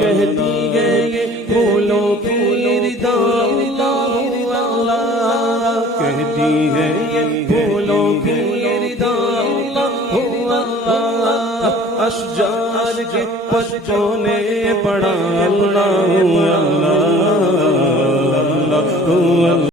कहती है ये फूलों की रिदा, कहती है ये फूलों की रिदा, अशजार के पत्तों ने पढ़ा अल्लाह अल्लाह